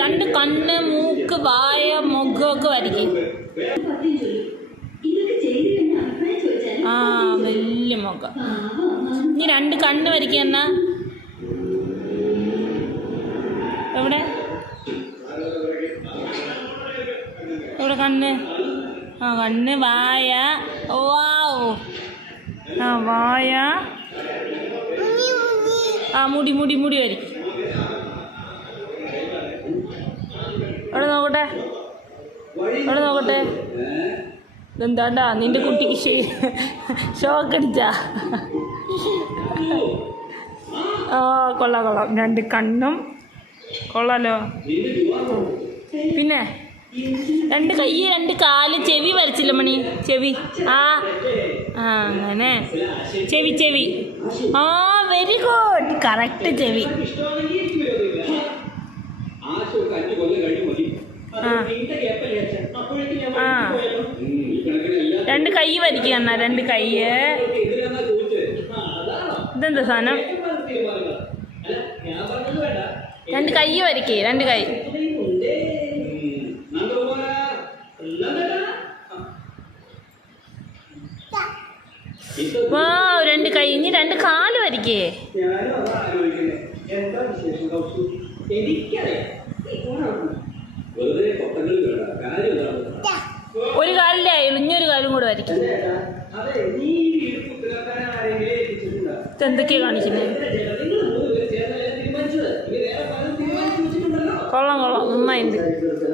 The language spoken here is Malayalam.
രണ്ട് കണ്ണ്, മൂക്ക്, വായ, മുഖമൊക്കെ വരയ്ക്കും. ആ വലിയ മുഖം. ഇനി രണ്ട് കണ്ണ് വരയ്ക്കുക എന്നാ. എവിടെ എവിടെ കണ്ണ്? ആ കണ്ണ്, വായ. വാവ്. ആ വായ. ആ മുടി മുടി മുടി വരയ്ക്കും. അവിടെ നോക്കട്ടെ, അവിടെ നോക്കട്ടെ. ഇതെന്താണ്ടാ നിന്റെ കുട്ടിക്ക് ഷോക്കടിച്ചാ? ആ കൊള്ളാം കൊള്ളാം. രണ്ട് കണ്ണും കൊള്ളാലോ. പിന്നെ രണ്ട് കൈ, രണ്ട് കാല്, ചെവി വരച്ചില്ല മണി? ചെവി. ആ ആ അങ്ങനെ ചെവി ചെവി. ആ വെരി ഗുഡ്, കറക്റ്റ് ചെവി. ആ ആ രണ്ട് കൈ വരയ്ക്കുക എന്നാ. രണ്ട് കൈ. ഇതെന്താ സാധനം? രണ്ട് കൈ വരയ്ക്കേ. രണ്ട് കൈ. വാ രണ്ട് കൈ. ഇനി രണ്ട് കാല് വരയ്ക്കേ. ഒരു കാലിലേ ആയുള്ളൂ, ഇനിയൊരു കാലും കൂടെ വരയ്ക്കും. ഇതെന്തൊക്കെയാ കാണിക്കുന്നത്? കൊള്ളാം കൊള്ളാം, നന്നായിട്ടുണ്ട്.